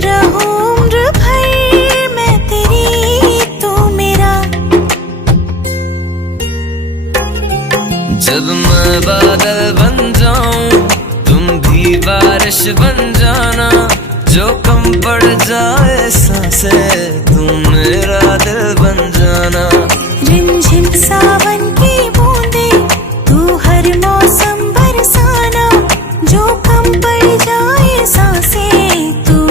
रहूं उम्र भर मैं तेरी, तू मेरा। जब मैं बादल बन जाऊं तुम भी बारिश बन जाना, जो कम पड़ जाए सांसें तुम मेरा दिल बन जाना। रिमझिम सावन